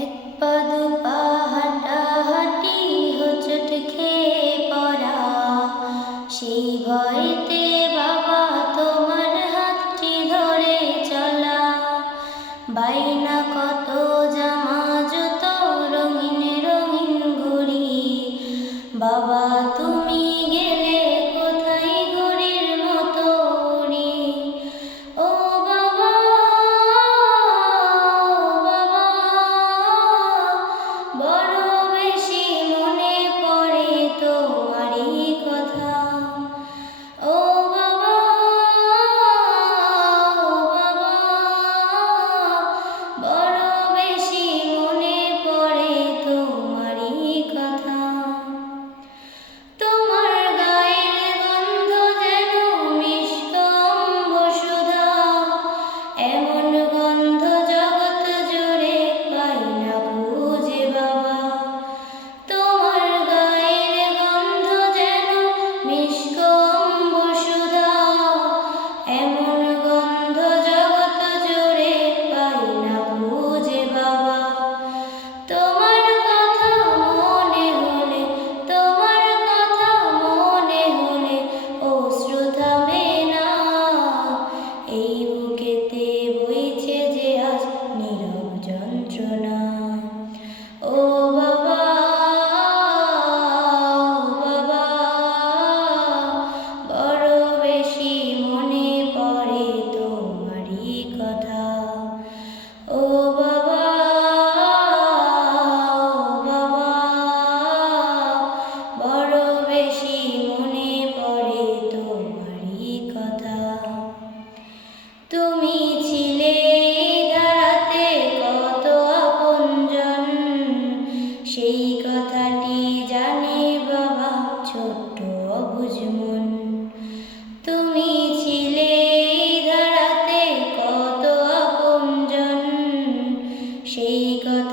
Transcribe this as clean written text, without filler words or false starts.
এক পা দু পা হাঁটাহাঁটি হোঁচট খেয়ে পড়া, সেই ভয়তে বাবা তোমার হাতটি ধরে চলা। বাইনা কত জামা জুতো রঙিন রঙিন ঘুড়ি, বাবা তুমি গেলে কোথায় ঘুড়ির মতো উড়ি। ও বাবা, বাবা বড় বেশি মনে পড়ে তোমারই কথা। ও বাবা, বাবা বড় বেশি মনে পড়ে তোমারই কথা। তোমার গায়ের গন্ধ যেন মিষ্টাম্ব সুধা, এমন গন্ধ জগৎ জুড়ে পাই না খুঁজে বাবা। তোমার গায়ের গন্ধ যেন মিষ্টাম্ব সুধা, এমন গন্ধ জগৎ জুড়ে পাই না খুঁজে বাবা। তোমার কথা মনে হলে, তোমার কথা মনে হলে অশ্রু থামে না। এই বুকেতে বইছে যে আজ নীরব যন্ত্রণা। ও বাবা, বাবা বড় বেশি মনে পড়ে তোমারই কথা। ও বাবা, বাবা বড় বেশি মনে পড়ে তোমারই কথা। তুমি ছিলে এই ধারাতে কত আপনজন, সেই কথাটি জানে বাবা ছোট্ট অবুঝ মন। তুমি ছিলে এই ধারাতে কত আপনজন, সেই কথা